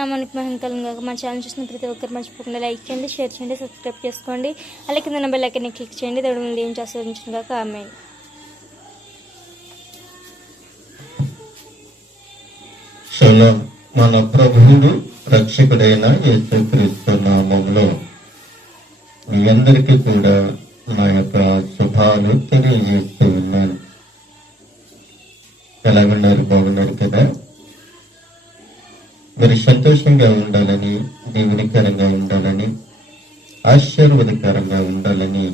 నామానికి మహిమ కలుగుగాక. మా ఛానల్ చూసిన ప్రతి ఒక్కరు మర్చిపోకుండా లైక్ చేయండి, షేర్ చేయండి, సబ్స్క్రైబ్ చేసుకోండి. అలాగే కింద బెల్ ఐకాన్ని క్లిక్ చేయండి. దేవుడు మిమ్మల్ని ఏం ఆశీర్వదించును గాక. ఆమేన్. షలోం. మన ప్రభువుడు రక్షకుడైన యేసుక్రీస్తు నామములో మీ అందరికీ కూడా నా యొక్క శుభాలు తెలియజేస్తూ ఉన్నాను. ఎలా ఉన్నారు? బాగున్నారు కదా? మీరు సంతోషంగా ఉండాలని, దీవెనకరంగా ఉండాలని, ఆశీర్వాదకరంగా ఉండాలని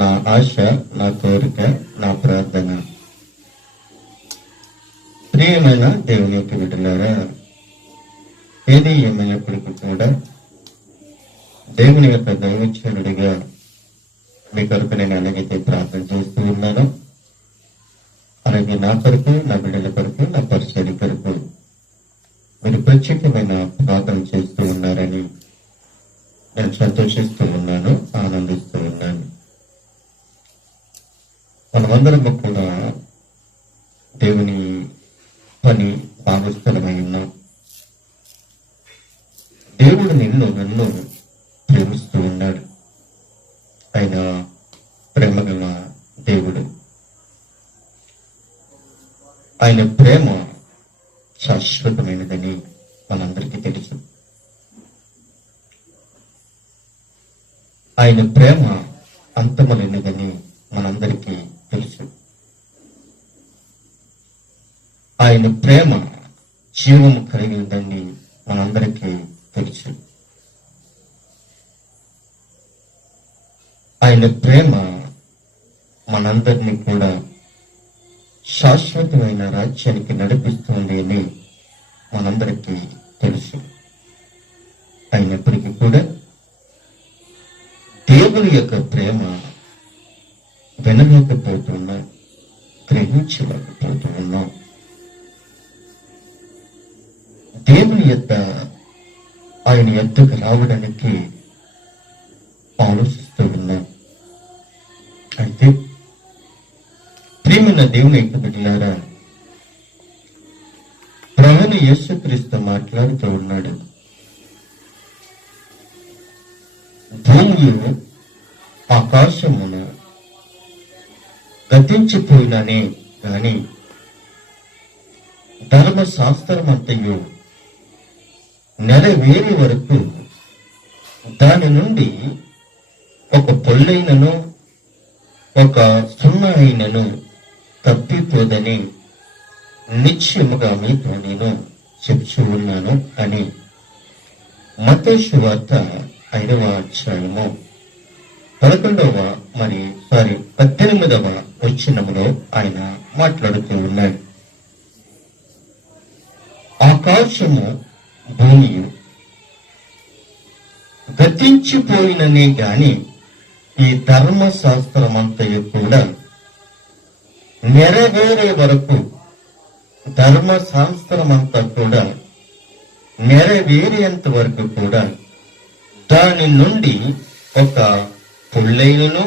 నా ఆశ, నా కోరిక, నా ప్రార్థన. ప్రియమైన దేవుని యొక్క బిడ్డలారా, ఏది ఏమైనప్పటికీ కూడా దేవుని యొక్క దైవచనుడిగా మీ కొరకు నేను అలాగైతే ప్రార్థన చేస్తూ ఉన్నాను. అలాగే నా కొరకు, నా బిడ్డల కొరకు, నా పరిచయ కొరకు మీరు ప్రత్యేకమైన ప్రార్థన చేస్తూ ఉన్నారని నేను సంతోషిస్తూ ఉన్నాను, ఆనందిస్తూ ఉన్నాను. మనమందరము కూడా దేవుని పని భాగస్థలమై ఉన్నాం. దేవుడు నన్ను ప్రేమిస్తూ ఉన్నాడు. ఆయన ప్రేమగల దేవుడు. ఆయన ప్రేమ శాశ్వతమైనదని మనందరికీ తెలుసు. ఆయన ప్రేమ అంతములేనిదని మనందరికీ తెలుసు. ఆయన ప్రేమ జీవము కలిగినదని మనందరికీ తెలుసు. ఆయన ప్రేమ మనందరినీ కూడా శాశ్వతమైన రాజ్యానికి నడిపిస్తుంది అని మనందరికీ తెలుసు. అయినప్పటికీ కూడా దేవుని యొక్క ప్రేమ వినలేకపోతున్నాం, గ్రహించలేకపోతున్నాం. దేవుని యొక్క ఆయన ఎద్దుకు రావడానికి ఆలోచిస్తూ ఉన్నాం. అయితే ప్రియమైన దేవుని యొక్క బిడ్డలారా, ప్రభువైన యేసుక్రీస్తు మాట్లాడుతూ ఉన్నాడు. భూమి ఆకాశమున గతించిపోయిననే గాని ధర్మశాస్త్రమంతయు నెరవేరే వరకు దాని నుండి ఒక పొల్లైనను ఒక సున్నా అయినను తప్పిపోదని నిశ్చయముగా మీతో నేను చెప్తూ ఉన్నాను అని మత్తయి సువార్త 5వ అధ్యాయము 18వ వచనములో ఆయన మాట్లాడుతూ ఉన్నాడు. ఆకాశము భూమి గతించిపోయిననే గాని ఈ ధర్మశాస్త్రమంతయు కూడా నెరవేరే వరకు, ధర్మశాస్త్రమంతా కూడా నెరవేరేంత వరకు కూడా దాని నుండి ఒక పుల్లైనను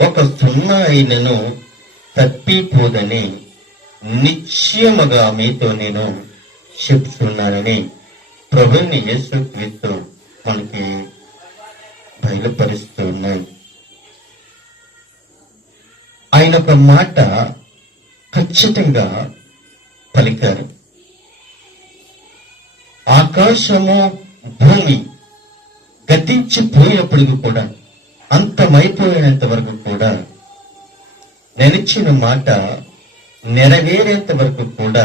ఒక సున్నా అయినను తప్పిపోదని నిశ్చయముగా మీతో నేను చెప్తున్నానని ప్రభువైన యేసుక్రీస్తు మనకి బయలుపరుస్తూ ఉన్నాయి. ఆయన ఒక మాట ఖచ్చితంగా పలికారు. ఆకాశము భూమి గతించిపోయినప్పటికీ కూడా, అంతమైపోయినంత వరకు కూడా, నేనిచ్చిన మాట నెరవేరేంత వరకు కూడా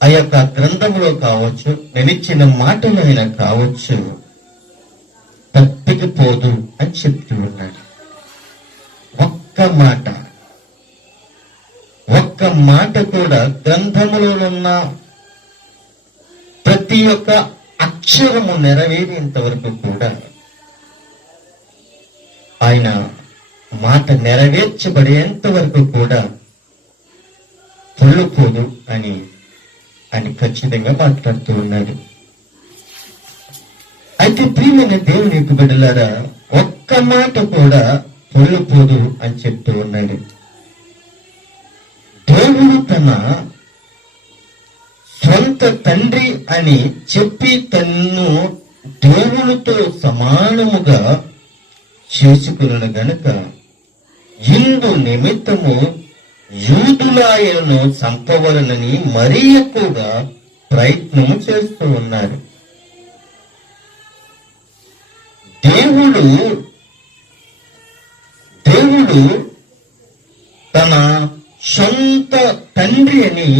ఆ యొక్క గ్రంథంలో కావచ్చు, నేనిచ్చిన మాటలు అయినా కావచ్చు, తప్పిపోదు అని చెప్తూ ఉన్నాడు. ఒక్క మాట కూడా గ్రంథములోనున్న ప్రతి ఒక్క అక్షరము నెరవేరేంత వరకు కూడా, ఆయన మాట నెరవేర్చబడేంత వరకు కూడా పొల్లుపోదు అని ఆయన ఖచ్చితంగా మాట్లాడుతూ ఉన్నాడు. అయితే ప్రియమైన దేవుని యొక్క బిడ్డలారా, ఒక్క మాట కూడా పొల్లుపోదు అని చెప్తూ ఉన్నాడు. దేవుడు తన సొంత సొంత తండ్రి అని చెప్పి తన్ను దేవునితో సమానముగా చేసుకున్న గనుక ఇందు నిమిత్తము యూదులాయనను చంపవలనని మరీ ఎక్కువగా ప్రయత్నం చేస్తూ ఉన్నారు. దేవుడు తన సొంత తండ్రి అని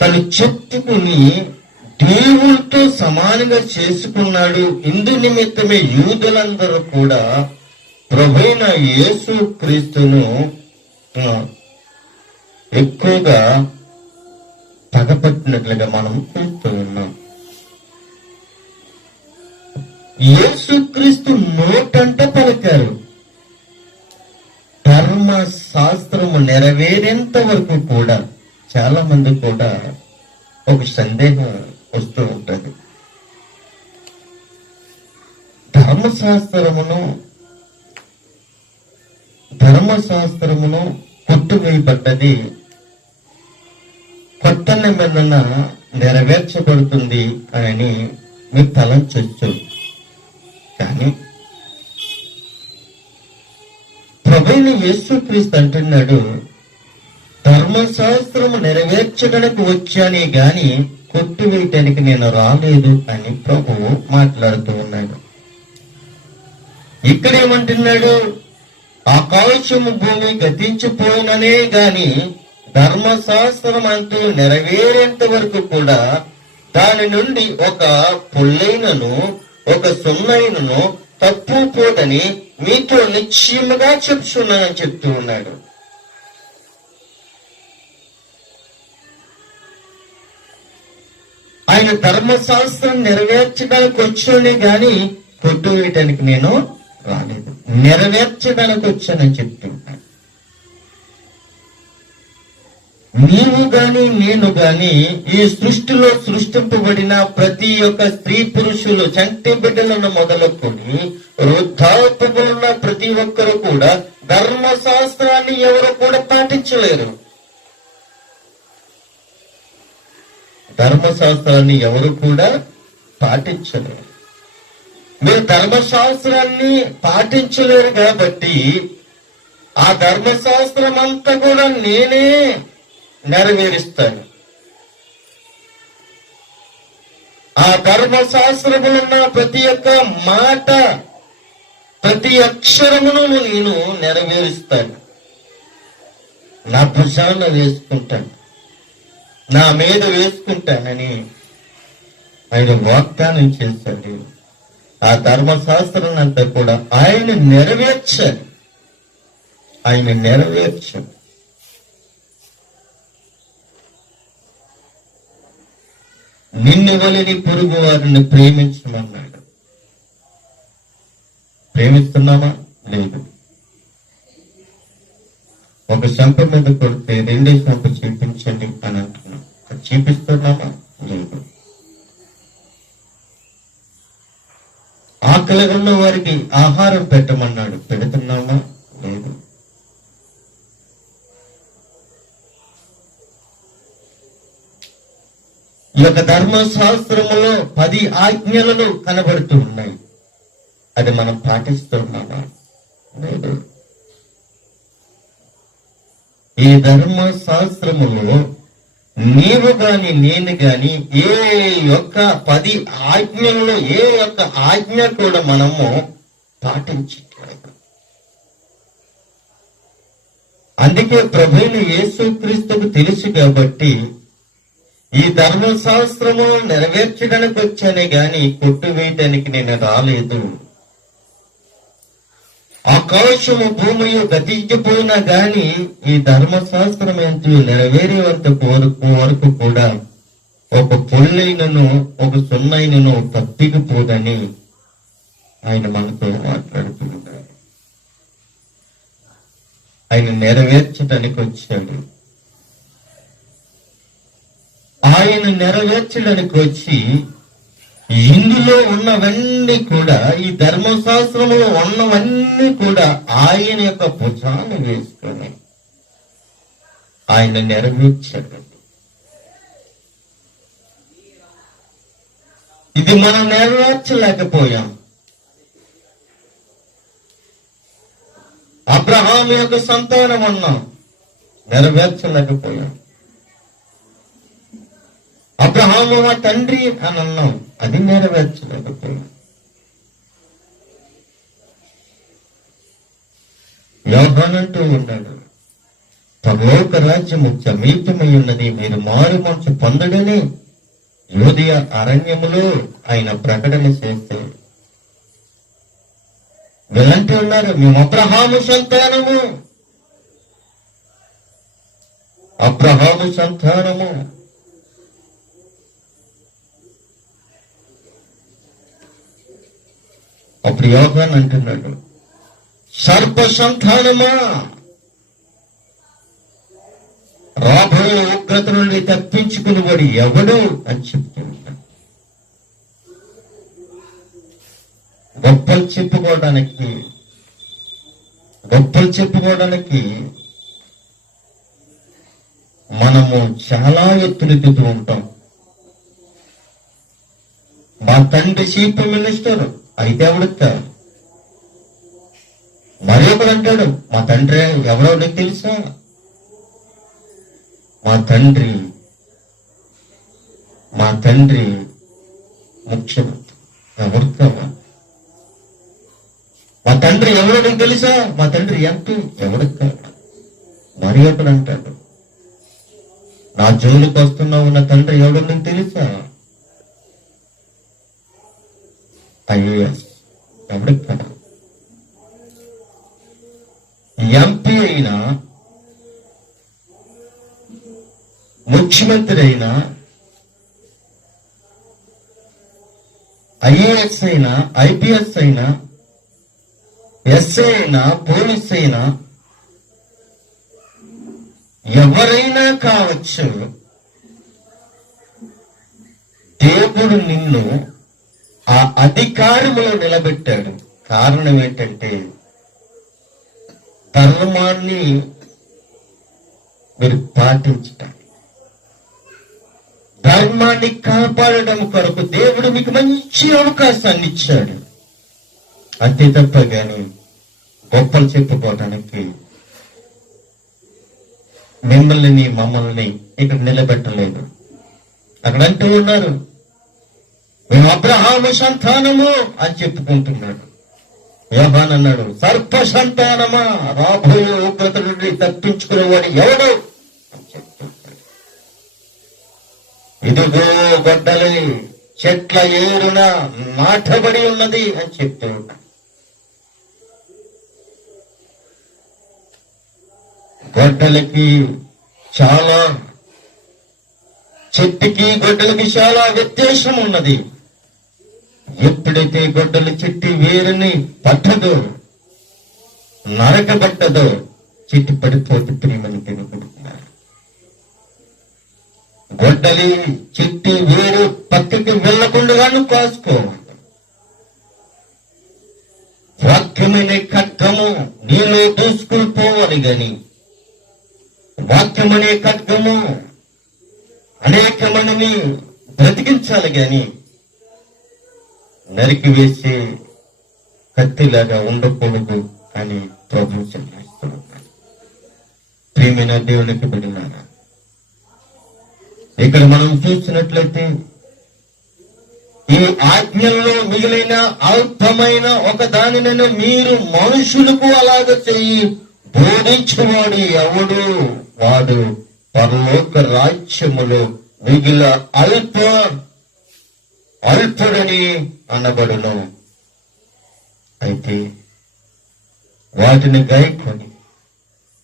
తను చెప్పుకుని దేవుడితో సమానంగా చేసుకున్నాడు. ఇందు నిమిత్తమే యూదులందరూ కూడా ప్రభువైన యేసు క్రీస్తును ఎక్కువగా పగపట్టినట్లుగా మనం చూస్తూ ఉన్నాం. యేసుక్రీస్తు నోటంట పలికారు. ధర్మశాస్త్రము నెరవేరేంత వరకు కూడా చాలా మంది కూడా ఒక సందేహం వస్తూ ఉంటుంది. ధర్మశాస్త్రమును కొట్టువేయబడ్డది, కొత్త నిబంధన నెరవేర్చబడుతుంది అని మీరు తలంచొచ్చు. కానీ ప్రభువైన యేసుక్రీస్తు అంటున్నాడు, ధర్మశాస్త్రము నెరవేర్చడానికి వచ్చానే గాని కొట్టివేయటానికి నేను రాలేదు అని ప్రభువు మాట్లాడుతూ ఉన్నాడు. ఇక్కడ ఏమంటున్నాడు, ఆకాశము భూమి గతించిపోయిననే గాని ధర్మశాస్త్రం అంటూ నెరవేరేంత వరకు కూడా దాని నుండి ఒక పుల్లైనను ఒక సున్నైనను తప్పు పోదని మీతో నిశ్చయముగా చెప్తున్నానని చెప్తూ ఉన్నాడు. ఆయన ధర్మశాస్త్రం నెరవేర్చడానికి వచ్చానే గాని కొట్టువేయటానికి నేను రాలేదు, నెరవేర్చడానికి వచ్చానని చెప్తున్నాను. నీవు గాని నేను గాని ఈ సృష్టిలో సృష్టింపబడిన ప్రతి ఒక్క స్త్రీ పురుషులు, చంటి బిడ్డలను మొదలుకొని వృద్ధాప్యములున్న ప్రతి ఒక్కరు కూడా ధర్మశాస్త్రాన్ని ఎవరు కూడా పాటించలేరు. ధర్మశాస్త్రాన్ని ఎవరు కూడా పాటించలేరు. మీరు ధర్మశాస్త్రాన్ని పాటించలేరు కాబట్టి ఆ ధర్మశాస్త్రం అంతా కూడా నేనే నెరవేరుస్తాను. ఆ ధర్మశాస్త్రములున్న ప్రతి ఒక్క మాట, ప్రతి అక్షరమును నేను నెరవేరుస్తాను. నా భుజాన వేసుకుంటాను, నా మీద వేసుకుంటానని ఆయన వాగ్దానం చేశాడు. ఆ ధర్మశాస్త్రం అంతా కూడా ఆయన నెరవేర్చాడు. నిన్ను వలని పొరుగు వారిని ప్రేమించమన్నాడు. ప్రేమిస్తున్నామా? లేదు. ఒక చెంప మీద కొడితే రెండే చెంప చూపించండి అని అంటున్నాం. చూపిస్తున్నామా? లేదు. ఆకలి ఉన్న వారికి ఆహారం పెట్టమన్నాడు. పెడుతున్నామా? లేదు. ఈ యొక్క ధర్మశాస్త్రములో 10 ఆజ్ఞలను కనబడుతూ ఉన్నాయి. అది మనం పాటిస్తున్నామా? లేదు. ఈ ధర్మశాస్త్రములో నీవు గాని నేను గాని ఏ యొక్క 10 ఆజ్ఞలలో ఏ యొక్క ఆజ్ఞ కూడా మనము పాటించట్లేదు. అందుకే ప్రభువైన యేసుక్రీస్తుకు తెలుసు కాబట్టి ఈ ధర్మశాస్త్రము నెరవేర్చడానికి వచ్చానే గాని కొట్టువేయటానికి నేను రాలేదు. ఆకాశము భూమియు గతించిపోయినా గాని ఈ ధర్మశాస్త్రం ఎంతో నెరవేరేంత వరకు కూడా ఒక పొల్లైనను ఒక సున్నైనను తప్పికపోదని ఆయన మనతో మాట్లాడుతున్నారు. ఆయన నెరవేర్చడానికి వచ్చాడు. ఆయన నెరవేర్చడానికి వచ్చి ఇందులో ఉన్నవన్నీ కూడా, ఈ ధర్మశాస్త్రంలో ఉన్నవన్నీ కూడా ఆయన యొక్క భుజాన్ని వేసుకొని ఆయన నెరవేర్చాడు. ఇది మనం నెరవేర్చలేకపోయాం. అబ్రహాము యొక్క సంతానం అన్నాం, నెరవేర్చలేకపోయాం. అబ్రహాము మా తండ్రి అని అన్నాం, అది నెరవేర్చలేకపోయాం. యోహాను అంటూ ఉన్నాడు, పరలోక రాజ్యము సమీపమై ఉన్నది, మీరు మారు మనసు పొందడని యూదయ అరణ్యములో ఆయన ప్రకటన చేస్తే వీళ్ళంటూ ఉన్నారు, మేము అబ్రహాము సంతానము, అబ్రహాము సంతానము. అప్పుడు యోహాను అంటున్నాడు, సర్ప సంతానమా, రాబోయే ఉగ్రత నుండి తప్పించుకుని వాడు ఎవడు అని చెప్తూ ఉంటాడు. గొప్పలు చెప్పుకోవడానికి మనము చాలా ఎత్తులెత్తుతూ ఉంటాం. మా తండ్రి చీఫ్ మినిస్టర్ అయితే ఎవడుతారు, మరి ఒకడు అంటాడు మా తండ్రి ఎవరో నీకు తెలుసా, మా తండ్రి ముఖ్యమంత్రి ఎవరు కావాలి, మా తండ్రి ఎవరో నీకు తెలుసా, మా తండ్రి ఎంపీ ఎవరు కావాలి. మరి ఒకడు అంటాడు నా జోలికి వస్తున్నావు, నా తండ్రి ఎవడో నీకు తెలుసా, ఐఏఎస్ ఎవరికి కదా. ఎంపీ అయినా, ముఖ్యమంత్రి అయినా, ఐఏఎస్ అయినా, ఐపీఎస్ అయినా, ఎస్ఐ అయినా, పోలీస్ అయినా, ఎవరైనా కావచ్చు, దేవుడు నిన్ను ఆ అధికారములో నిలబెట్టాడు. కారణం ఏంటంటే ధర్మాన్ని మీరు పాటించటం, ధర్మాన్ని కాపాడడం కొరకు దేవుడు మీకు మంచి అవకాశాన్ని ఇచ్చాడు. అంతే తప్ప గాని గొప్పలు చెప్పుకోవడానికి మమ్మల్ని ఇక్కడ నిలబెట్టలేదు. అక్కడ అంటూ ఉన్నారు మేము అబ్రహాము సంతానము అని చెప్పుకుంటున్నాడు. యోహాను అన్నాడు సర్ప సంతానమా, రాబోయే ఉగ్రత నుండి తప్పించుకునేవాడు ఎవడు అని చెప్తున్నాడు. ఇదిగో గొడ్డలి చెట్ల ఏరున నాటబడి ఉన్నది అని చెప్తూ ఉన్నాడు. గొడ్డలికి చాలా, చెట్టుకి గొడ్డలికి చాలా వ్యత్యాసం ఉన్నది. ఎప్పుడైతే గొడ్డలి చెట్టు వేరుని పట్టదో, నరకబట్టదో, చెట్టు పడిపోతే ప్రియమని తినబడుతున్నారు. గొడ్డలి చెట్టు వేరు పక్కకి వెళ్లకుండాను కాసుకోవాలి. వాక్యమనే ఖడ్గము నీలో దూసుకుని పోవాలి గాని, వాక్యమనే ఖడ్గము అనేక మందిని బ్రతికించాలి గాని నరికి వేసే కత్తిలాగా ఉండకూడదు అని ప్రభు చెల్లిస్తున్నాడు. ప్రియమైన దేవునికి బిడ్డలారా, ఇక్కడ మనం చూసినట్లయితే ఈ ఆజ్ఞల్లో మిగిలిన అల్పమైన ఒక దానినైనా మీరు మనుషులకు అలాగ చెయ్యి, బోధించువాడు ఎవడు వాడు పరలోక రాజ్యములో మిగిలిన అల్పుడని అనబడును. అయితే వాటిని గాయకొని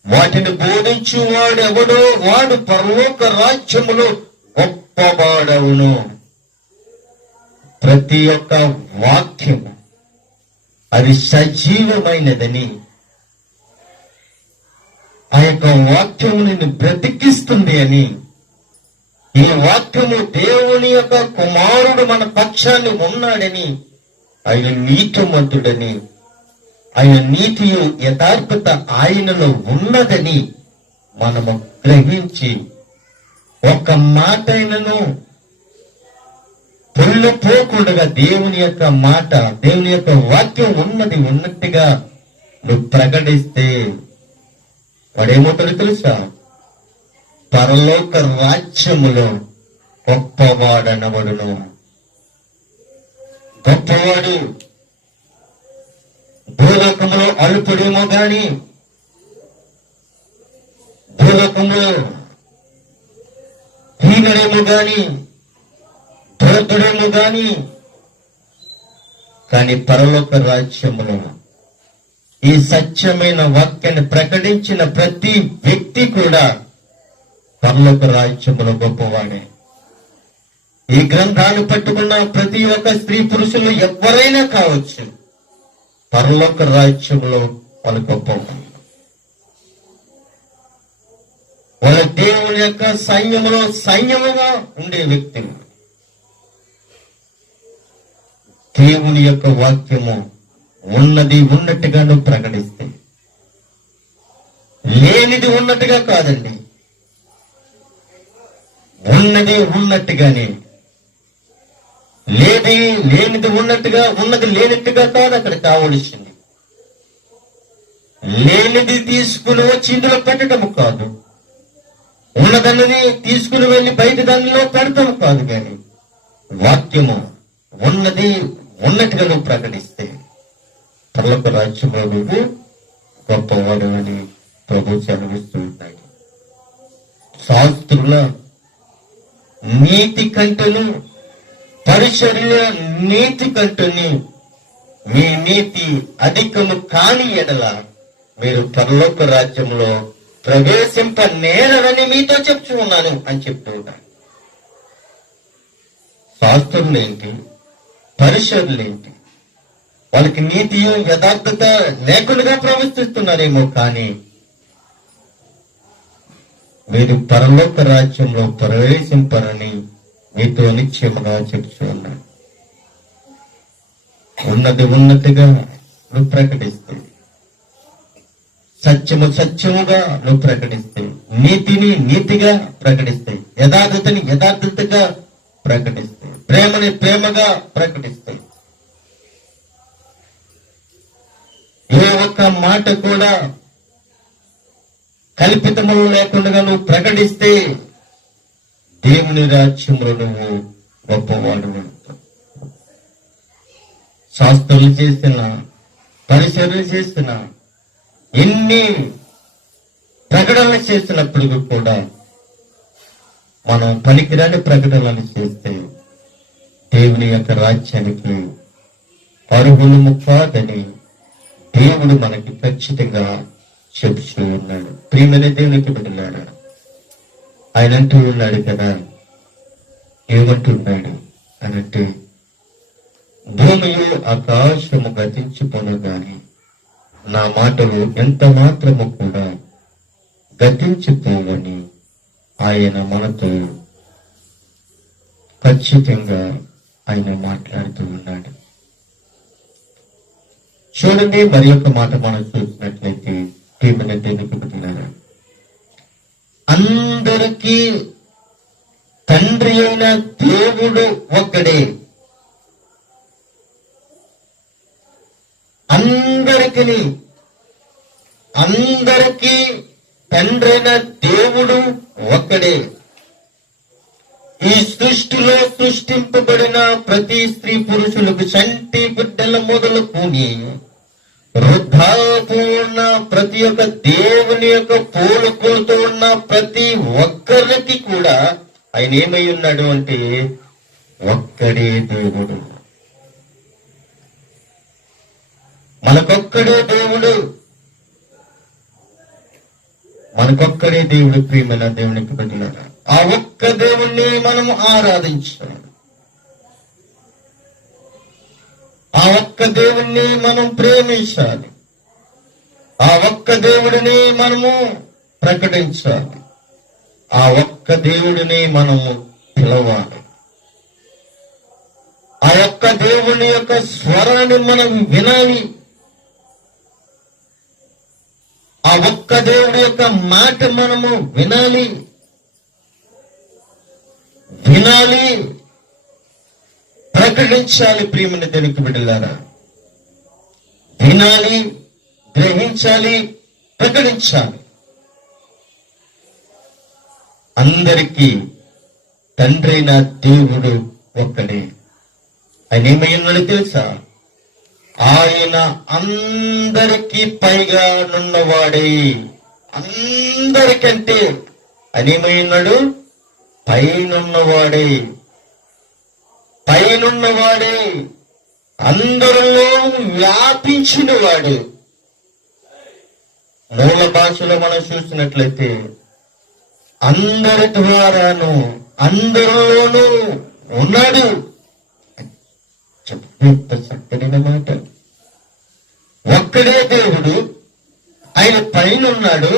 వాటిని బోధించు వాడు ఎవడో వాడు పరలోక రాజ్యములో గొప్పవాడవును. ప్రతి ఒక్క వాక్యము అది సజీవమైనదని, ఆ యొక్క వాక్యము నిన్ను బ్రతికిస్తుంది అని, ఈ వాక్యము దేవుని యొక్క కుమారుడు మన పక్షాన్ని ఉన్నాడని, ఆయన నీతిమంతుడని, ఆయన నీతియు యథార్థత ఆయనలో ఉన్నదని మనము గ్రహించి ఒక్క మాటైనను పొల్లు పోకుండా దేవుని యొక్క మాట, దేవుని యొక్క వాక్యం ఉన్నది ఉన్నట్టుగా నువ్వు ప్రకటిస్తే వాడేమవుతాడో తెలుసా? పరలోక రాజ్యములో గొప్పవాడనబడును. గొప్పవాడు భూలోకములో అల్పుడేమో గాని, భూలోకంలో హీనుడేమో గాని, దొరతుడేమో గాని, కానీ పరలోక రాజ్యములో ఈ సత్యమైన వాక్యాన్ని ప్రకటించిన ప్రతి వ్యక్తి కూడా పరలోక రాజ్యములో గొప్పవాడే. ఈ గ్రంథాలు పట్టుకున్న ప్రతి ఒక్క స్త్రీ పురుషులు ఎవరైనా కావచ్చు, పరలోక రాజ్యంలో వాళ్ళు గొప్పవాళ్ళు. వాళ్ళ దేవుని యొక్క సైన్యములో సైన్యముగా ఉండే వ్యక్తులు. దేవుని యొక్క వాక్యము ఉన్నది ఉన్నట్టుగా నువ్వు ప్రకటిస్తే, లేనిది ఉన్నట్టుగా కాదండి, ఉన్నది ఉన్నట్టుగానే. లేనిది ఉన్నట్టుగా, ఉన్నది లేనట్టుగా కాదు అక్కడ కావలసింది. లేనిది తీసుకుని వచ్చి ఇందులో పెట్టడం కాదు, ఉన్నదన్నది తీసుకుని వెళ్ళి బయట దానిలో పెడతాం కాదు, కానీ వాక్యము ఉన్నది ఉన్నట్టుగా నువ్వు ప్రకటిస్తే పరలోక రాజ్యంలో నువ్వు గొప్పవాడు అని ప్రభు సెలవిస్తూ ఉన్నాడు. శాస్త్రుల నీతి కంటను పరిశుద్ధుల నీతి కంటని మీ నీతి అధికము కాని ఎడల మీరు పరలోక రాజ్యంలో ప్రవేశింపనేరని మీతో చెప్తూ ఉన్నాను అని చెప్తూ ఉన్నాను. శాస్త్రులేంటి, పరిశుద్ధులేంటి, వాళ్ళకి నీతి యథార్థత లేకుండా ప్రవర్తిస్తున్నారేమో, కానీ మీరు పరలోక రాజ్యంలో ప్రవేశింపరని మీతో నిశ్చయముగా చెప్తూ ఉన్నాను. ఉన్నది ఉన్నట్టుగా నువ్వు ప్రకటిస్తే, సత్యము సత్యముగా నువ్వు ప్రకటిస్తే, నీతిని నీతిగా ప్రకటిస్తే, యథార్థతని యథార్థతగా ప్రకటిస్తే, ప్రేమని ప్రేమగా ప్రకటిస్తే, ఏ ఒక్క మాట కూడా కల్పితము లేకుండా నువ్వు ప్రకటిస్తే దేవుని రాజ్యంలో నువ్వు గొప్పవాడు. శాస్త్రులు చేసిన, పరిశీలన చేసిన, ఎన్ని ప్రకటనలు చేసినప్పటికీ కూడా మనం పనికిరాని ప్రకటనలు చేస్తే దేవుని యొక్క రాజ్యానికి అర్హులము కాదని దేవుడు మనకి ఖచ్చితంగా చెప్తూ ఉన్నాడు. ప్రియమైన దేవునికి బిడ్డలారా, ఆయన అంటూ ఉన్నాడు కదా, ఏమంటున్నాడు అనంటే, భూమియు ఆకాశము గతించిపోను గాని నా మాటలు ఎంత మాత్రము కూడా గతించిపోవని ఆయన మనతో ఖచ్చితంగా ఆయన మాట్లాడుతూ ఉన్నాడు. చూడండి, మరి యొక్క మాట మనం చూసినట్లయితే, ప్రియమైన దేవునికి బిడ్డలారా, అందరికీ తండ్రి అయిన దేవుడు ఒక్కడే. అందరికీ తండ్రి అయిన దేవుడు ఒక్కడే. ఈ సృష్టిలో సృష్టింపబడిన ప్రతి స్త్రీ పురుషులకు, చంటి బిడ్డల మొదలుకొని వృద్ధాప్యం ఉన్న ప్రతి ఒక్క దేవుని యొక్క పోలుకోలుతో ఉన్న ప్రతి ఒక్కరికి కూడా ఆయన ఏమై ఉన్నాడు అంటే ఒక్కడే దేవుడు. మనకొక్కడే దేవుడు, మనకొక్కడే దేవుడు. ప్రియమైన దేవునికి బిడ్డలారా, ఆ ఒక్క దేవుణ్ణి మనము ఆరాధించాలి. ఆ ఒక్క దేవుణ్ణి మనం ప్రేమించాలి. ఆ ఒక్క దేవుడిని మనము ప్రకటించాలి. ఆ ఒక్క దేవుడిని మనము పిలవాలి. ఆ ఒక్క దేవుని యొక్క స్వరాన్ని మనం వినాలి. ఆ ఒక్క దేవుడి యొక్క మాట మనము వినాలి. ప్రకటించాలి. ప్రియమైన దేవునికి బిడ్డలారా, వినాలి, గ్రహించాలి, ప్రకటించాలి. అందరికీ తండ్రి అయిన దేవుడు ఒక్కడే. ఆయన ఏమయ్యున్నాడో తెలుసా? ఆయన అందరికీ పైగా నున్నవాడే. అందరికంటే ఆయన ఏమయ్యున్నాడు? పైనున్నవాడే. పైనున్నవాడే, అందరిలో వ్యాపించిన వాడు. మూల భాషలో మనం చూసినట్లయితే అందరి ద్వారాను అందరిలోనూ ఉన్నాడు. ఎంత చక్కని మాట. ఒక్కడే దేవుడు, ఆయన పైన ఉన్నాడు,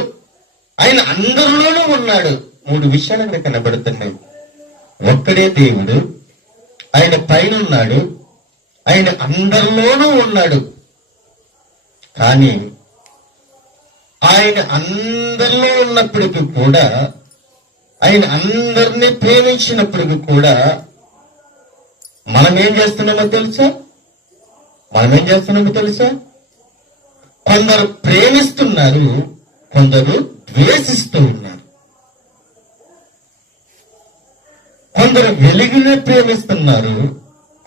ఆయన అందరిలోనూ ఉన్నాడు. 3 విషయాలు అక్కడ కనబడుతున్నాయి. ఒక్కడే దేవుడు, ఆయన పైన ఉన్నాడు, ఆయన అందరిలోనూ ఉన్నాడు. కానీ ఆయన అందరిలో ఉన్నప్పటికీ కూడా, ఆయన అందరినీ ప్రేమించినప్పటికీ కూడా మనం ఏం చేస్తున్నామో తెలుసా? కొందరు ప్రేమిస్తున్నారు, కొందరు ద్వేషిస్తూ ఉన్నారు. కొందరు వెలుగుని ప్రేమిస్తున్నారు,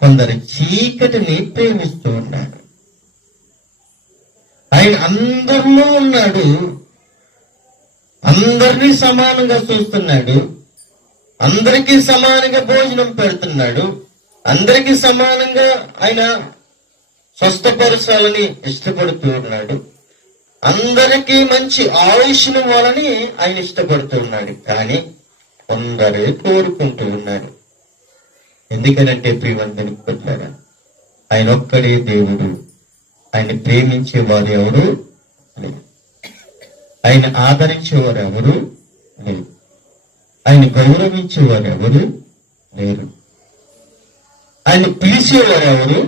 కొందరు చీకటిని ప్రేమిస్తూ ఉన్నారు. ఆయన అందరిలో ఉన్నాడు, అందరినీ సమానంగా చూస్తున్నాడు, అందరికీ సమానంగా భోజనం పెడుతున్నాడు, అందరికీ సమానంగా ఆయన స్వస్థపరచాలని ఇష్టపడుతూ ఉన్నాడు, అందరికీ మంచి ఆయుష్ను ఇవ్వాలని ఆయన ఇష్టపడుతూ ఉన్నాడు. కానీ కొందరే కోరుకుంటూ ఉన్నాడు. ఎందుకనంటే ప్రియవంతునికి పెట్టారా, ఆయన ఒక్కడే దేవుడు. ఆయన ప్రేమించేవారు ఎవరు లేరు, ఆయన ఆదరించేవారు ఎవరు లేరు, ఆయన గౌరవించేవారు ఎవరు లేరు, ఆయన పిలిచేవారు ఎవరు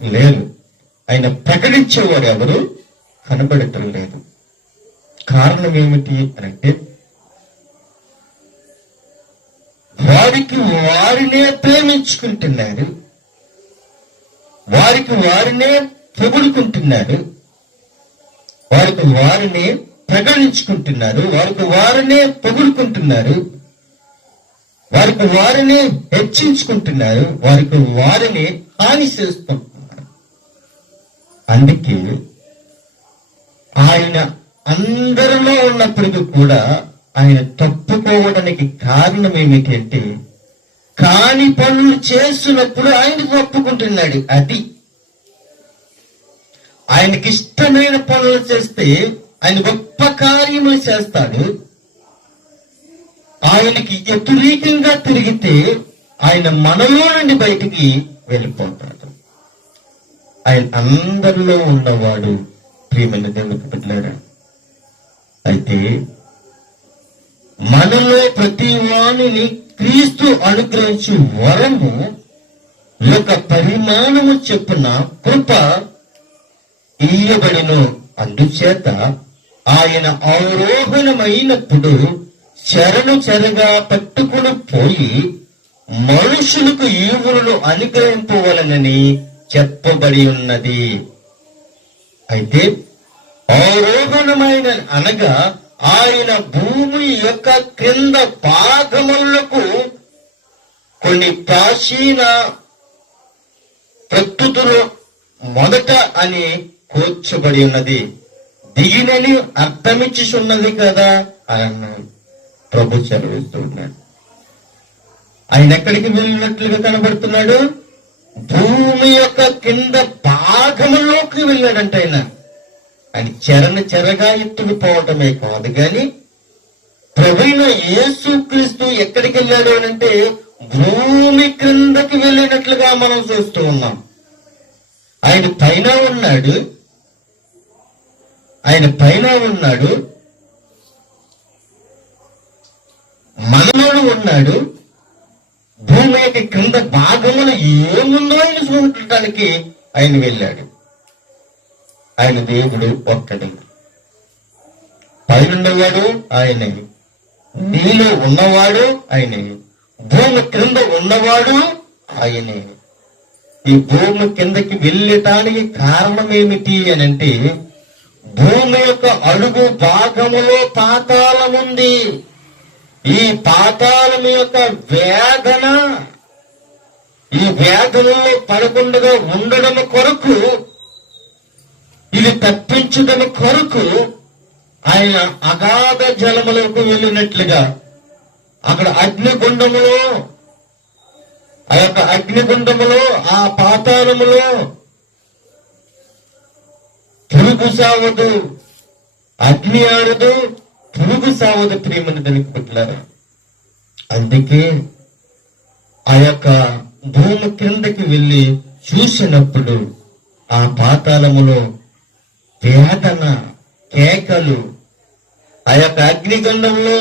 లేరు, ఆయన ప్రకటించేవారు ఎవరు కనబడటం లేదు. కారణం ఏమిటి అంటే వారికి వారినే ప్రేమించుకుంటున్నారు, వారికి వారినే పొగుడుకుంటున్నారు, వారికి వారినే ప్రకటించుకుంటున్నారు, వారికి వారినే పొగుడుకుంటున్నారు, వారికి వారినే హెచ్చించుకుంటున్నారు, వారికి వారిని హాని చేస్తున్నారు. అందుకే ఆయన అందరిలో ఉన్నప్పటికీ కూడా ఆయన తప్పుకోవడానికి కారణం ఏమిటి అంటే, కాని పనులు చేస్తున్నప్పుడు ఆయన ఒప్పుకుంటున్నాడు. అది ఆయనకి ఇష్టమైన పనులు చేస్తే ఆయన గొప్ప కార్యములు చేస్తాడు. ఆయనకి వ్యతిరేకంగా తిరిగితే ఆయన మనలో నుండి బయటికి వెళ్ళిపోతాడు. ఆయన అందరిలో ఉన్నవాడు. ప్రియమైన దేవునికి బిడ్డలారా, అయితే మనలో ప్రతి వాణిని క్రీస్తు అనుగ్రహించు వరము యొక్క పరిమాణము చెప్పున కృప ఇయ్యబడిను. అందుచేత ఆయన ఆరోహణమైనప్పుడు చెరగా పట్టుకుని పోయి మనుషులకు ఈవులను అనుగ్రహింపవలనని చెప్పబడి ఉన్నది. అయితే ఆరోహణమైన అనగా ఆయన భూమి యొక్క క్రింద భాగములకు కొన్ని ప్రాచీన ప్రకృతులు మొదట అని కూర్చబడి ఉన్నది. దిగినని అర్థమిచ్చుచున్నది కదా అని అన్నాడు. ప్రభు చదివిస్తూ ఉన్నాడు. ఆయన ఎక్కడికి వెళ్ళినట్లుగా కనబడుతున్నాడు? భూమి యొక్క కింద భాగములోకి వెళ్ళాడంట. ఆయన చెరగా ఎత్తుకుపోవటమే కాదు గాని ప్రభువైన యేసుక్రీస్తు ఎక్కడికి వెళ్ళాడు అంటే భూమి క్రిందకి వెళ్ళినట్లుగా మనం చూస్తూ ఉన్నాం. ఆయన పైన ఉన్నాడు, మనలోను ఉన్నాడు. భూమి యొక్క క్రింద భాగములు ఏముందో ఆయన చూడటానికి ఆయన వెళ్ళాడు. ఆయన దేవుడు ఒక్కడే. పైనున్నవాడు ఆయనే, నీలో ఉన్నవాడు ఆయనే, భూమి క్రింద ఉన్నవాడు ఆయనే. ఈ భూమి కిందకి వెళ్ళటానికి కారణం ఏమిటి అని అంటే, భూమి యొక్క అడుగు భాగములో పాతాళం ఉంది. ఈ పాతాళం యొక్క వేదన, ఈ వేదనలో పడకుండా ఉండడం కొరకు, ఇది తప్పించడం కొరకు ఆయన అగాధ జలములకు వెళ్ళినట్లుగా అక్కడ అగ్నిగుండములో, ఆ యొక్క అగ్నిగుండములో, ఆ పాతాళములో పురుగు సావదు, అగ్ని ఆడదు, పురుగు సావదు. ప్రియమని దానికి పుట్టారు. అందుకే ఆ యొక్క భూమి క్రిందకి వెళ్ళి చూసినప్పుడు ఆ పాతాళములో వేదన, కేకలు, ఆ యొక్క అగ్నిగుండంలో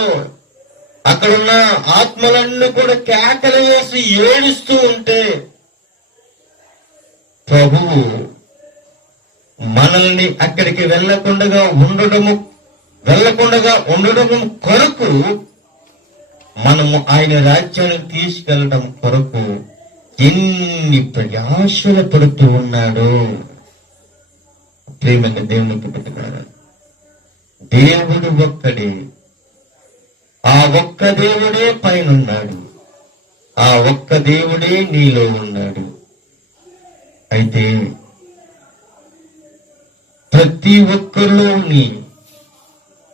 అక్కడున్న ఆత్మలన్నీ కూడా కేకలు వేసి ఏడుస్తూ ఉంటే, ప్రభువు మనల్ని అక్కడికి వెళ్ళకుండా ఉండడము కొరకు, మనము ఆయన రాజ్యానికి తీసుకెళ్ళడం కొరకు ఎన్ని ప్రయాసలు పడుతూ ఉన్నాడు. ప్రేమగా దేవునికి పెట్టుకున్నాడు. దేవుడు ఒక్కడే, ఆ ఒక్క దేవుడే పైన ఉన్నాడు, ఆ ఒక్క దేవుడే నీలో ఉన్నాడు. అయితే ప్రతి ఒక్కరిలోని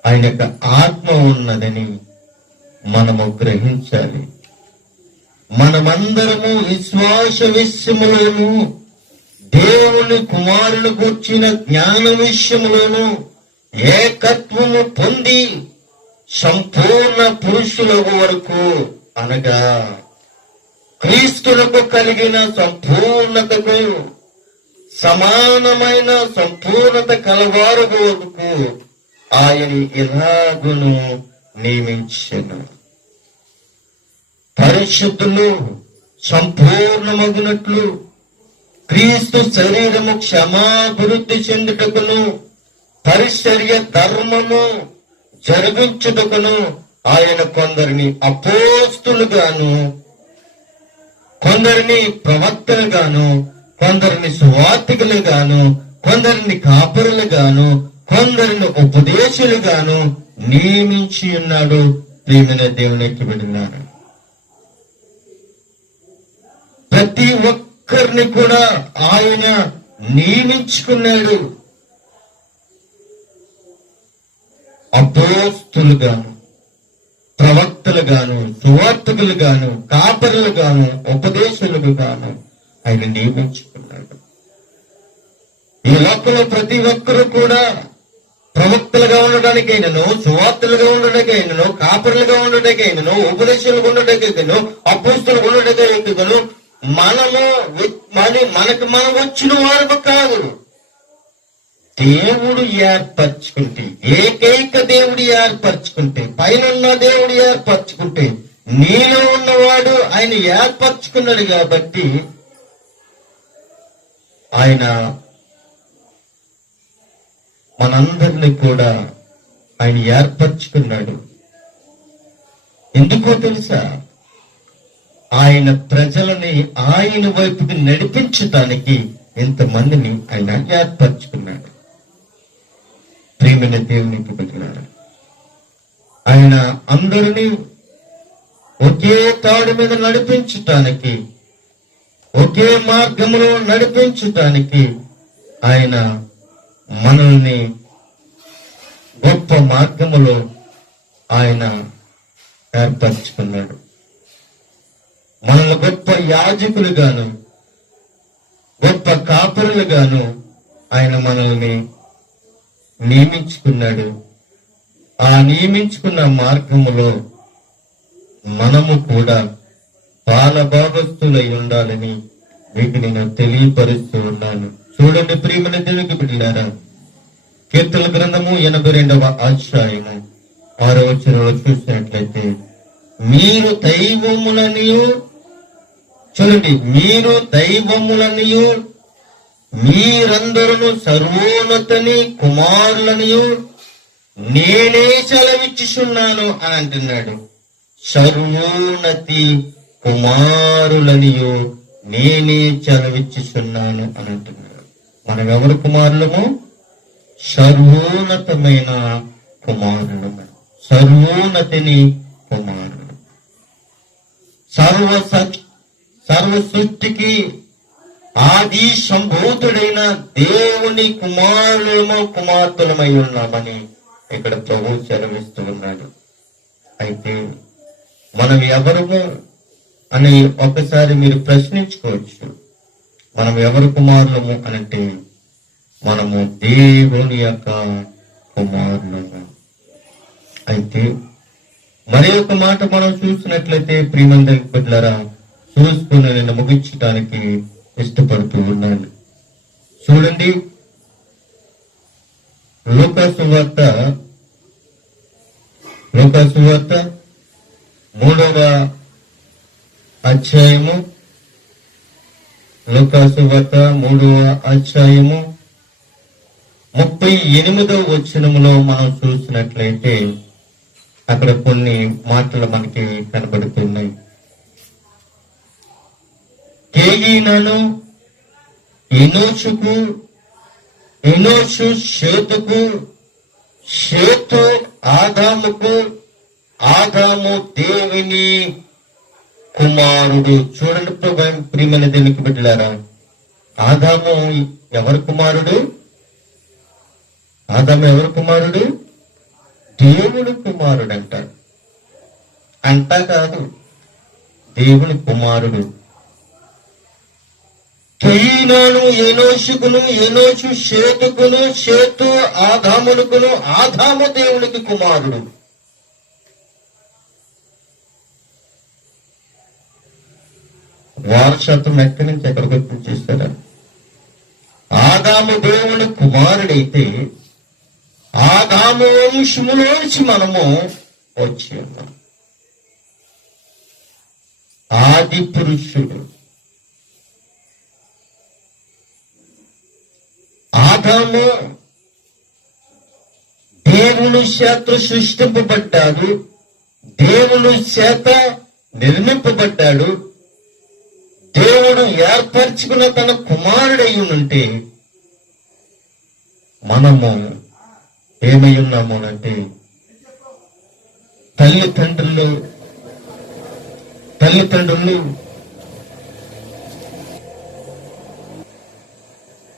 ఆయన యొక్క ఆత్మ ఉన్నదని మనము గ్రహించాలి. మనమందరము విశ్వాస విషయములోను, దేవుని కుమారుని కూర్చిన జ్ఞాన విషయములోను ఏకత్వము పొంది సంపూర్ణ పురుషులకు వరకు, అనగా క్రీస్తులకు కలిగిన సంపూర్ణతకు సమానమైన సంపూర్ణత కలవారు వరకు ఆయన ఇలాగును నియమించెను. పరిశుద్ధులు సంపూర్ణమగునట్లు క్రీస్తు శరీరము క్షమాభివృద్ధి చెందుటకును పరిచర్య ధర్మము జరిగించుటకును ఆయన కొందరిని అపోస్తులుగాను, కొందరిని ప్రవక్తలుగాను, కొందరిని సువార్తికులుగాను, కొందరిని కాపురులుగాను, కొందరిని ఉపదేశులుగాను నియమించి ఉన్నాడు. ప్రియమైన దేవునికి విడినారు. ప్రతి ఒక్కరిని కూడా ఆయన నియమించుకున్నాడు. అపోస్తులుగాను, ప్రవక్తలుగాను, సువార్తికులుగాను, కాపరులుగాను, ఉపదేశులుగాను ఆయన నియమించుకున్నాడు. ఈ లోకంలో ప్రతి ఒక్కరూ కూడా ప్రవక్తలుగా ఉండడానికి అయినను, సువార్తలుగా ఉండడానికి అయినను, కాపరులుగా ఉండడానికి అయినను, ఉపదేశాలుగా ఉండడానికి అయినను, అపోస్తులుగా ఉండడానికి అయినను మనకు మనం వచ్చిన వారు కాదు. దేవుడు ఏర్పరచుకుంటే, ఏకైక దేవుడు ఏర్పరచుకుంటే, పైన దేవుడు ఏర్పరచుకుంటే, నీలో ఉన్నవాడు ఆయన ఏర్పరచుకున్నాడు. కాబట్టి ఆయన మనందరినీ కూడా ఆయన ఏర్పరచుకున్నాడు. ఎందుకో తెలుసా? ఆయన ప్రజలని ఆయన వైపుకి నడిపించడానికి ఇంతమందిని ఆయన ఏర్పరచుకున్నాడు. ప్రియమైన దేవునికి పెట్టినాడు. ఆయన అందరినీ ఒకే తాడు మీద నడిపించటానికి, ఒకే మార్గంలో నడిపించటానికి ఆయన మనల్ని గొప్ప మార్గములో ఆయన ఏర్పరచుకున్నాడు. మనల్ని గొప్ప యాజకులుగాను, గొప్ప కాపరులుగాను ఆయన మనల్ని నియమించుకున్నాడు. ఆ నియమించుకున్న మార్గములో మనము కూడా బాలభాగస్తులై ఉండాలని మీకు నేను తెలియపరుస్తూ ఉన్నాను. చూడండి ప్రియమైన దేవునికి బిడ్డలారా, కీర్తన గ్రంథము 82వ అధ్యాయము 6వ వచనంలో చూసినట్లయితే, మీరు దైవములనియు, చూడండి, మీరు దైవములనియు మీరందరూ సర్వోన్నతని కుమారులనియు నేనే సెలవిచ్చుచున్నాను అని అంటున్నాడు. సర్వోన్నతి కుమారులనియు నేనే సెలవిచ్చుచున్నాను అని అంటున్నాడు. మనం ఎవరు కుమారులము? సర్వోన్నతమైన కుమారులము, సర్వోన్నతిని కుమారుడు. సర్వ సృష్టికి ఆది సంభూతుడైన దేవుని కుమారులము కుమార్తెలమై ఉన్నామని ఇక్కడ ప్రభు సెలవిస్తూ ఉన్నాడు. అయితే మనం ఎవరము అని ఒకసారి మీరు ప్రశ్నించుకోవచ్చు. మనం ఎవరు కుమారులము అనంటే మనము దేవుని యొక్క కుమారులము. అయితే మరి ఒక మాట మనం చూసినట్లయితే ప్రియమందరి బిడ్డలారా, చూసుకుని నేను ముగించడానికి ఇష్టపడుతూ ఉన్నాను. చూడండి, లూకాసు వార్త 3వ అధ్యాయము, లూకాసు వార్త 3వ అధ్యాయము 38వ వచనములో మనం చూసినట్లయితే అక్కడ కొన్ని మాటలు మనకి కనబడుతున్నాయి. కేయినాను ఎనోషుకు, ఎనోషు షేతుకు, షేతు ఆదాముకు, ఆదాము దేవుని కుమారుడు. చూడండి ప్రియమైన దేవునికి బిడ్డలారా, ఆదాము ఎవరి కుమారుడు? ఆదాము ఎవరి కుమారుడు? దేవుని కుమారుడు అంటారు. అంటా కాదు, దేవుని కుమారుడు. కేయినాను ఎనోషుకును, ఎనోషు షేతుకును, షేతు ఆదామునకును, ఆదాము దేవునికి కుమారుడు. వారసత్వం ఎక్కడి నుంచి ఎక్కడికి వచ్చి చేస్తారా? ఆదాము దేవుని కుమారుడైతే ఆదాము వంశములోంచి మనము వచ్చి ఉన్నాం. ఆది పురుషుడు ఆదాము దేవుని చేత సృష్టింపబడ్డాడు, దేవుని చేత నిర్మింపబడ్డాడు. దేవుడు ఏర్పరచుకున్న తన కుమారుడై ఉంటే మనము ఏమై ఉన్నాము అంటే తల్లిదండ్రులు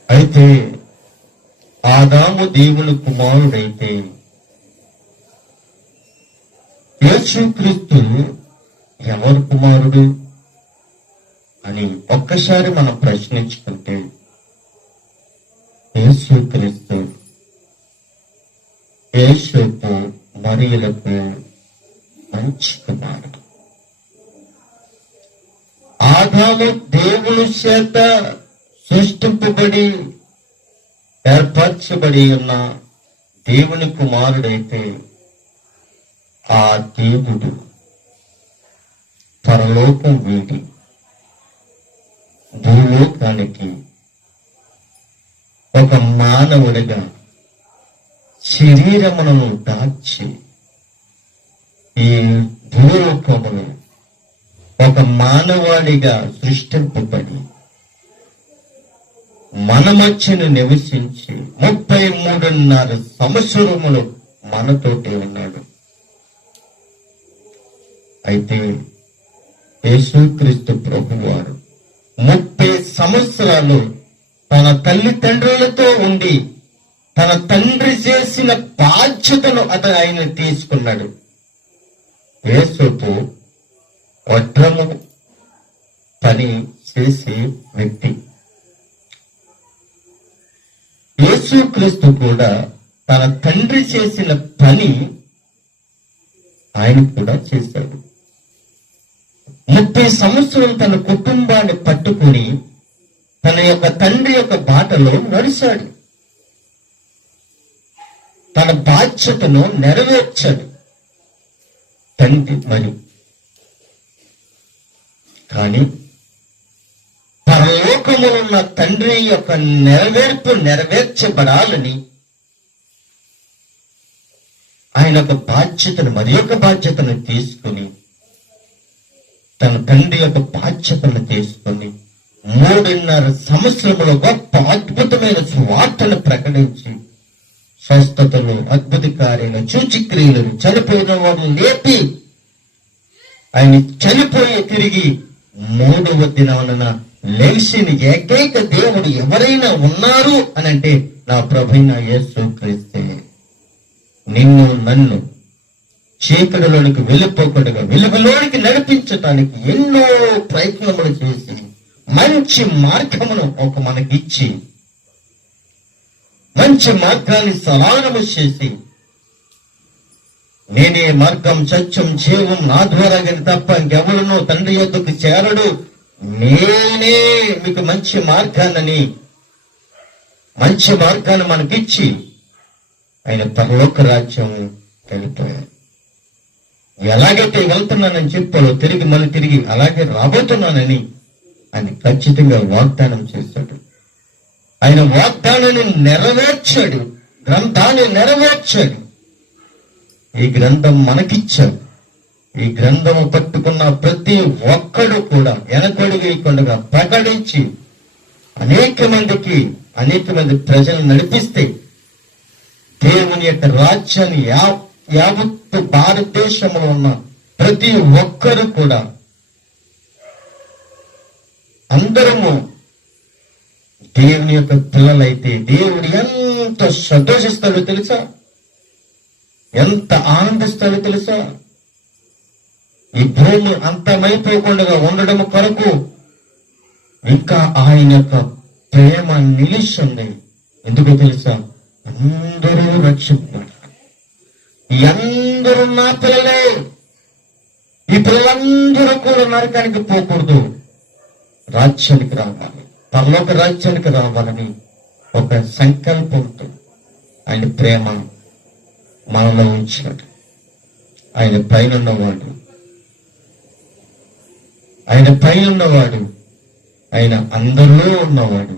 అయితే ఆదాము దేవుని కుమారుడైతే యేసుక్రీస్తు ఎవరు కుమారుడు అని ఒక్కసారి మనం ప్రశ్నించుకుంటే యేసుక్రీస్తు యేసుకు మరియలకు మంచి కుమారుడు. ఆదాము దేవుని చేత సృష్టింపబడి ఏర్పరచబడి ఉన్న దేవుని కుమారుడైతే ఆ దేవుడు పరలోకం వీడి భూలోకానికి ఒక మానవుడిగా శరీరమును దాచి ఈ భూలోకమును ఒక మానవాడిగా సృష్టింపబడి మన మధ్యను నివసించి 33.5 సంవత్సరములు మనతోటే ఉన్నాడు. అయితే యేసుక్రీస్తు ప్రభువారు 30 సంవత్సరాలు తన తల్లిదండ్రులతో ఉండి తన తండ్రి చేసిన బాధ్యతను ఆయన తీసుకున్నాడు. యేసుకు వడ్రము పని చేసే వ్యక్తి. యేసుక్రీస్తు కూడా తన తండ్రి చేసిన పని ఆయన కూడా చేశాడు. 30 సంవత్సరాలు తన కుటుంబాన్ని పట్టుకుని తన యొక్క తండ్రి యొక్క బాటలో నడిచాడు. తన బాధ్యతను నెరవేర్చాడు తండ్రి మరి. కానీ పరలోకములో ఉన్న తండ్రి యొక్క నెరవేర్చబడాలని ఆయన ఒక బాధ్యతను మరి యొక్క బాధ్యతను తీసుకుని తన తండ్రి యొక్క బాధ్యతను తీసుకుని 3.5 సంవత్సరంలో గొప్ప అద్భుతమైన స్వార్థను ప్రకటించి స్వస్థతలు, అద్భుత కార్యాలు, సూచక్రియలు, చనిపోయిన వారిని లేపి ఆయన చనిపోయి తిరిగి 3వ దినాన లేచిన ఏకైక దేవుడు ఎవరైనా ఉన్నారు అని అంటే నా ప్రభువైన యేసు క్రీస్తే. నిన్ను నన్ను చీకటిలోనికి వెళ్ళిపోకుండా వెలుగులోనికి నడిపించటానికి ఎన్నో ప్రయత్నములు చేసి మంచి మార్గమును మనకిచ్చి మంచి మార్గాన్ని సలానము చేసి, నేనే మార్గం, సత్యం, జీవం, నా ద్వారా కానీ తప్ప ఇంకెవరునూ తండ్రి యొద్దకు చేరడు, నేనే మీకు మంచి మార్గాన్ని మనకిచ్చి ఆయన పరలోక రాజ్యం వెళ్ళిపోయారు. ఎలాగైతే వెళ్తున్నానని చెప్పాలో తిరిగి అలాగే రాబోతున్నానని ఆయన ఖచ్చితంగా వాగ్దానం చేశాడు. ఆయన వాగ్దానాన్ని నెరవేర్చాడు, గ్రంథాన్ని నెరవేర్చాడు. ఈ గ్రంథం మనకిచ్చాడు. ఈ గ్రంథము పట్టుకున్న ప్రతి ఒక్కడు కూడా వెనకడు వేయకుండా ప్రకటించి అనేక మంది ప్రజలను నడిపిస్తే దేవుని యొక్క రాజ్యాన్ని యావత్తు భారతదేశంలో ఉన్న ప్రతి ఒక్కరు కూడా అందరము దేవుని యొక్క పిల్లలైతే దేవుడు ఎంత సంతోషిస్తాడో తెలుసా, ఎంత ఆనందిస్తాడో తెలుసా. ఈ భూమి అంతమైపోకుండా ఉండడం కొరకు ఇంకా ఆయన యొక్క ప్రేమ నిలిచింది. ఎందుకో తెలుసా, అందరూ రక్షింపబడాలి. అందరూ నా పిల్లలే. ఈ పిల్లలందరూ కూడా నరకానికి పోకూడదు, రాజ్యానికి రావాలి, పరలోక రాజ్యానికి రావాలని ఒక సంకల్పంతో ఆయన ప్రేమ మనలో ఉంచాడు. ఆయన పైన ఉన్నవాడు, ఆయన అందరిలో ఉన్నవాడు,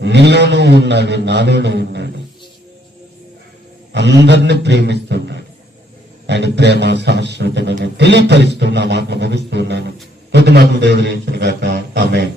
నీలోనూ ఉన్నాడు, నాలోనూ ఉన్నాడు, అందరిని ప్రేమిస్తున్నాడు. ఆయన ప్రేమ శాశ్వతమైన తెలియపరుస్తూ నా మాటలు ముగిస్తున్నాను. కొద్ది మాటలు దేవుడు గాక. ఆమేన్.